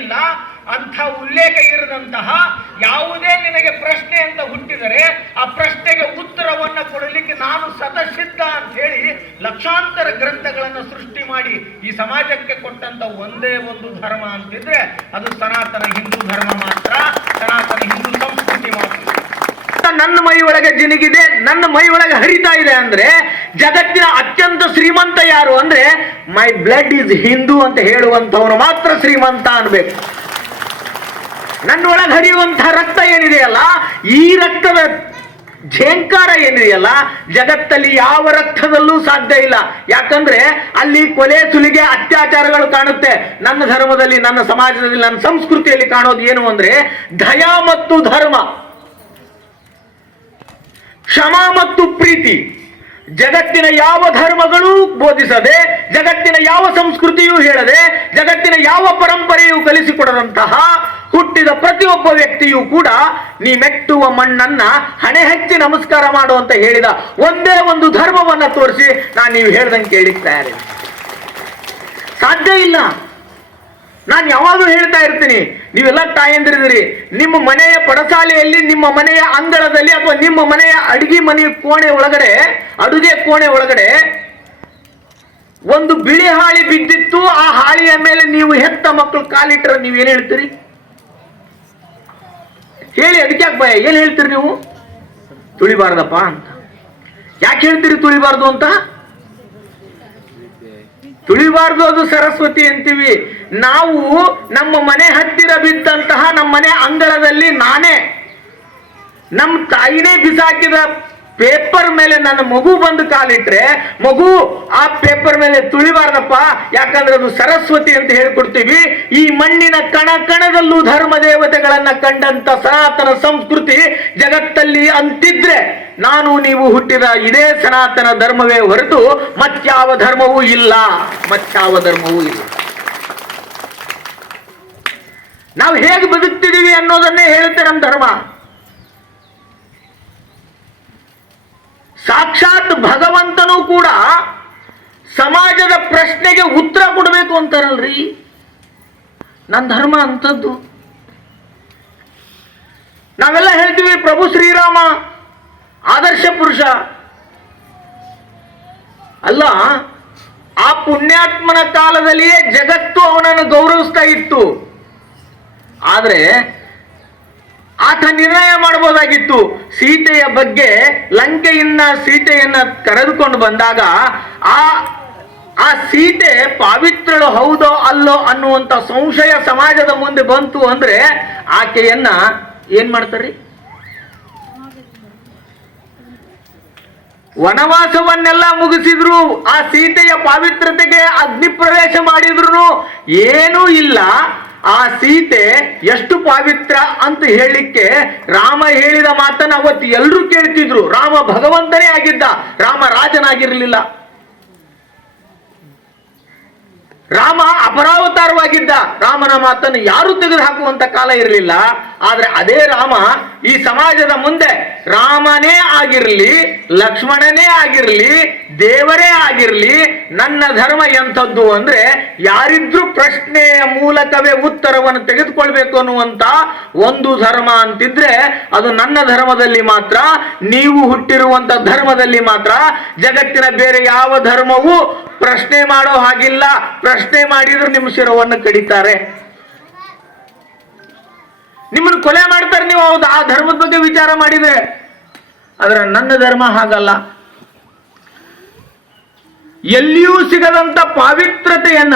ಇಲ್ಲ, ಅಂಥ ಉಲ್ಲೇಖ ಇರದಂತಹ ಯಾವುದೇ ನಿನಗೆ ಪ್ರಶ್ನೆ ಅಂತ ಹುಟ್ಟಿದರೆ ಆ ಪ್ರಶ್ನೆಗೆ ಉತ್ತರವನ್ನು ಕೊಡಲಿಕ್ಕೆ ನಾನು ಸದಸಿದ್ಧ ಅಂತ ಹೇಳಿ ಲಕ್ಷಾಂತರ ಗ್ರಂಥಗಳನ್ನು ಸೃಷ್ಟಿ ಮಾಡಿ ಈ ಸಮಾಜಕ್ಕೆ ಕೊಟ್ಟಂತ ಒಂದೇ ಒಂದು ಧರ್ಮ ಅಂತಿದ್ರೆ ಅದು ಸನಾತನ ಹಿಂದೂ ಧರ್ಮ ಮಾತ್ರ, ಸನಾತನ ಹಿಂದೂ ಸಂಸ್ಕೃತಿ ಮಾತ್ರ. ನನ್ನ ಮೈ ಒಳಗೆ ಜಿನುಗಿದೆ, ನನ್ನ ಮೈ ಒಳಗೆ ಹರಿತಾ ಇದೆ ಅಂದ್ರೆ ಜಗತ್ತಿನ ಅತ್ಯಂತ ಶ್ರೀಮಂತ ಯಾರು ಅಂದ್ರೆ, ಮೈ ಬ್ಲಡ್ ಇಸ್ ಹಿಂದೂ ಅಂತ ಹೇಳುವಂತವನು ಮಾತ್ರ ಶ್ರೀಮಂತ ಅನ್ಬೇಕು. ನನ್ನ ಒಳಗೆ ಹರಿಯುವಂತಹ ರಕ್ತ ಏನಿದೆಯಲ್ಲ, ಈ ರಕ್ತದ ಝೇಂಕಾರ ಏನಿದೆಯಲ್ಲ, ಜಗತ್ತಲ್ಲಿ ಯಾವ ರಕ್ತದಲ್ಲೂ ಸಾಧ್ಯ ಇಲ್ಲ. ಯಾಕಂದ್ರೆ ಅಲ್ಲಿ ಕೊಲೆ ಸುಲಿಗೆ ಅತ್ಯಾಚಾರಗಳು ಕಾಣುತ್ತೆ. ನನ್ನ ಧರ್ಮದಲ್ಲಿ, ನನ್ನ ಸಮಾಜದಲ್ಲಿ, ನನ್ನ ಸಂಸ್ಕೃತಿಯಲ್ಲಿ ಕಾಣೋದು ಏನು ಅಂದ್ರೆ ದಯ ಮತ್ತು ಧರ್ಮ. ಕ್ಷಮ ಮತ್ತು ಪ್ರೀತಿ. ಜಗತ್ತಿನ ಯಾವ ಧರ್ಮಗಳೂ ಬೋಧಿಸದೆ, ಜಗತ್ತಿನ ಯಾವ ಸಂಸ್ಕೃತಿಯೂ ಹೇಳದೆ, ಜಗತ್ತಿನ ಯಾವ ಪರಂಪರೆಯೂ ಕಲಿಸಿಕೊಡದಂತಹ, ಹುಟ್ಟಿದ ಪ್ರತಿಯೊಬ್ಬ ವ್ಯಕ್ತಿಯೂ ಕೂಡ ನೀ ಮೆಟ್ಟುವ ಮಣ್ಣನ್ನ ಹಣೆ ಹಚ್ಚಿ ನಮಸ್ಕಾರ ಮಾಡು ಅಂತ ಹೇಳಿದ ಒಂದೇ ಒಂದು ಧರ್ಮವನ್ನ ತೋರಿಸಿ ನಾನು ನೀವು ಹೇಳ್ದಂಗೆ ಕೇಳಿಸ್ತಾ ಇದ್ದೀನಿ. ಸಾಧ್ಯ ಇಲ್ಲ. ನಾನು ಯಾವಾಗಲೂ ಹೇಳ್ತಾ ಇರ್ತೀನಿ ನೀವೆಲ್ಲ ತಾಯಂದಿರಿದಿರಿ ನಿಮ್ಮ ಮನೆಯ ಪಡಸಾಲೆಯಲ್ಲಿ, ನಿಮ್ಮ ಮನೆಯ ಅಂಗಳದಲ್ಲಿ ಅಥವಾ ನಿಮ್ಮ ಮನೆಯ ಅಡಿಗೆ ಮನೆ ಕೋಣೆ ಒಳಗಡೆ, ಅಡುಗೆ ಕೋಣೆ ಒಳಗಡೆ ಒಂದು ಬಿಳಿ ಹಾಳಿ ಬಿದ್ದಿತ್ತು. ಆ ಹಾಳಿಯ ಮೇಲೆ ನೀವು ಹೆತ್ತ ಮಕ್ಕಳು ಕಾಲಿಟ್ಟರೆ ನೀವು ಏನ್ ಹೇಳ್ತೀರಿ? ಹೇಳಿ, ಅದಕ್ಕೆ ಭಯ? ಏನ್ ಹೇಳ್ತೀರಿ ನೀವು? ತುಳಿಬಾರ್ದಪ್ಪ ಅಂತ. ಯಾಕೆ ಹೇಳ್ತೀರಿ ತುಳಿಬಾರ್ದು ಅಂತ? ತುಳಿಬಾರ್ದು ಅದು ಸರಸ್ವತಿ ಅಂತೀವಿ. ನಾವು ನಮ್ಮ ಮನೆ ಹತ್ತಿರ ಬಿದ್ದಂತಹ ನಮ್ಮ ಮನೆ ಅಂಗಳದಲ್ಲಿ ನಾನೇ. ನಮ್ಮ ತಾಯಿನೇ ಬಿಸಾಕಿದ ಪೇಪರ್ ಮೇಲೆ ನನ್ನ ಮಗು ಬಂದು ಕಾಲಿಟ್ರೆ, ಮಗು, ಆ ಪೇಪರ್ ಮೇಲೆ ತುಳಿಬಾರ್ದಪ್ಪ, ಯಾಕಂದ್ರೆ ಅದು ಸರಸ್ವತಿ ಅಂತ ಹೇಳ್ಕೊಡ್ತೀವಿ. ಈ ಮಣ್ಣಿನ ಕಣ ಕಣದಲ್ಲೂ ಧರ್ಮ ದೇವತೆಗಳನ್ನ ಕಂಡಂತ ಸನಾತನ ಸಂಸ್ಕೃತಿ ಜಗತ್ತಲ್ಲಿ ಅಂತಿದ್ರೆ, ನಾನು ನೀವು ಹುಟ್ಟಿದ ಇದೇ ಸನಾತನ ಧರ್ಮವೇ ಹೊರತು ಮತ್ಯಾವ ಧರ್ಮವೂ ಇಲ್ಲ, ಮತ್ಯಾವ ಧರ್ಮವೂ ಇಲ್ಲ. ನಾವು ಹೇಗೆ ಬದುಕ್ತಿದ್ದೀವಿ ಅನ್ನೋದನ್ನೇ ಹೇಳುತ್ತೆ ನಮ್ಮ ಧರ್ಮ. ಸಾಕ್ಷಾತ್ ಭಗವಂತನೂ ಕೂಡ ಸಮಾಜದ ಪ್ರಶ್ನೆಗೆ ಉತ್ತರ ಕೊಡಬೇಕು ಅಂತಾರಲ್ರಿ? ನನ್ನ ಧರ್ಮ ಅಂಥದ್ದು. ನಾವೆಲ್ಲ ಹೇಳ್ತೀವಿ, ಪ್ರಭು ಶ್ರೀರಾಮ, ಆದರ್ಶ ಪುರುಷ. ಅಲ್ಲ, ಆ ಪುಣ್ಯಾತ್ಮನ ಕಾಲದಲ್ಲಿಯೇ ಜಗತ್ತು ಅವನನ್ನು ಗೌರವಿಸ್ತಾ ಇತ್ತು. ಆದ್ರೆ ಆತ ನಿರ್ಣಯ ಮಾಡಬಹುದಾಗಿತ್ತು ಸೀತೆಯ ಬಗ್ಗೆ ಲಂಕೆಯಿಂದ ಸೀತೆಯನ್ನ ಕರೆದುಕೊಂಡು ಬಂದಾಗ ಆ ಆ ಸೀತೆ ಪಾವಿತ್ರಳು ಹೌದೋ ಅಲ್ಲೋ ಅನ್ನುವಂತ ಸಂಶಯ ಸಮಾಜದ ಮುಂದೆ ಬಂತು ಅಂದ್ರೆ ಆಕೆಯನ್ನ ಏನ್ ಮಾಡ್ತಾರ್ರಿ ವನವಾಸವನ್ನೆಲ್ಲ ಮುಗಿಸಿದ್ರು, ಆ ಸೀತೆಯ ಪಾವಿತ್ರತೆಗೆ ಅಗ್ನಿ ಪ್ರವೇಶ ಮಾಡಿದ್ರು ಏನೂ ಇಲ್ಲ. ಆ ಸೀತೆ ಎಷ್ಟು ಪಾವಿತ್ರ ಅಂತ ಹೇಳಿಕ್ಕೆ ರಾಮ ಹೇಳಿದ ಮಾತನ್ನ ಅವತ್ತು ಎಲ್ಲರೂ ಕೇಳ್ತಿದ್ರು. ರಾಮ ಭಗವಂತನೇ ಆಗಿದ್ದ. ರಾಮ ರಾಜನಾಗಿರಲಿಲ್ಲ. ರಾಮ ಅಪರಾವತಾರವಾಗಿದ್ದ ರಾಮನ ಮಾತನ್ನು ಯಾರು ತೆಗೆದು ಹಾಕುವಂತ ಕಾಲ ಇರಲಿಲ್ಲ. ಆದ್ರೆ ಅದೇ ರಾಮ ಈ ಸಮಾಜದ ಮುಂದೆ ರಾಮನೇ ಆಗಿರಲಿ, ಲಕ್ಷ್ಮಣನೇ ಆಗಿರಲಿ, ದೇವರೇ ಆಗಿರಲಿ, ನನ್ನ ಧರ್ಮ ಎಂಥದ್ದು ಅಂದ್ರೆ ಯಾರಿದ್ರೂ ಪ್ರಶ್ನೆಯ ಮೂಲಕವೇ ಉತ್ತರವನ್ನು ತೆಗೆದುಕೊಳ್ಬೇಕು ಅನ್ನುವಂತ ಒಂದು ಧರ್ಮ ಅಂತಿದ್ರೆ ಅದು ನನ್ನ ಧರ್ಮದಲ್ಲಿ ಮಾತ್ರ, ನೀವು ಹುಟ್ಟಿರುವಂತ ಧರ್ಮದಲ್ಲಿ ಮಾತ್ರ, ಜಗತ್ತಿನ ಬೇರೆ ಯಾವ ಧರ್ಮವೂ ಪ್ರಶ್ನೆ ಮಾಡೋ ಹಾಗಿಲ್ಲ. ಪ್ರಶ್ನೆ ಮಾಡಿದ್ರೆ ನಿಮ್ಮ ಶಿರವನ್ನು ಕಡಿತಾರೆ. ನಿಮ್ಮನ್ನು ಕೊಲೆ ಮಾಡ್ತಾರೆ ನೀವು. ಹೌದು, ಆ ಧರ್ಮದ ಬಗ್ಗೆ ವಿಚಾರ ಮಾಡಿದ್ರೆ. ಆದ್ರೆ ನನ್ನ ಧರ್ಮ ಹಾಗಲ್ಲ. ಎಲ್ಲಿಯೂ ಸಿಗದಂತ ಪಾವಿತ್ರತೆಯನ್ನ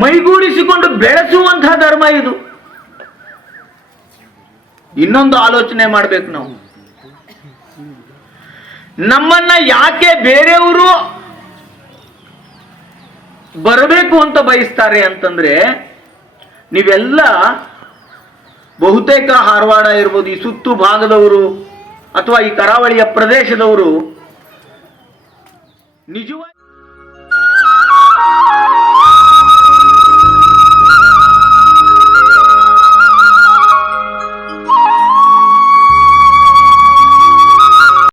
ಮೈಗೂಡಿಸಿಕೊಂಡು ಬೆಳೆಸುವಂತಹ ಧರ್ಮ ಇದು. ಇನ್ನೊಂದು ಆಲೋಚನೆ ಮಾಡ್ಬೇಕು ನಾವು. ನಮ್ಮನ್ನ ಯಾಕೆ ಬೇರೆಯವರು ಬರಬೇಕು ಅಂತ ಬಯಸ್ತಾರೆ ಅಂತಂದ್ರೆ ನೀವೆಲ್ಲ ಬಹುತೇಕ ಹಾರವಾಡ ಇರ್ಬೋದು, ಈ ಸುತ್ತು ಭಾಗದವರು ಅಥವಾ ಈ ಕರಾವಳಿಯ ಪ್ರದೇಶದವರು ನಿಜವಾಗಿ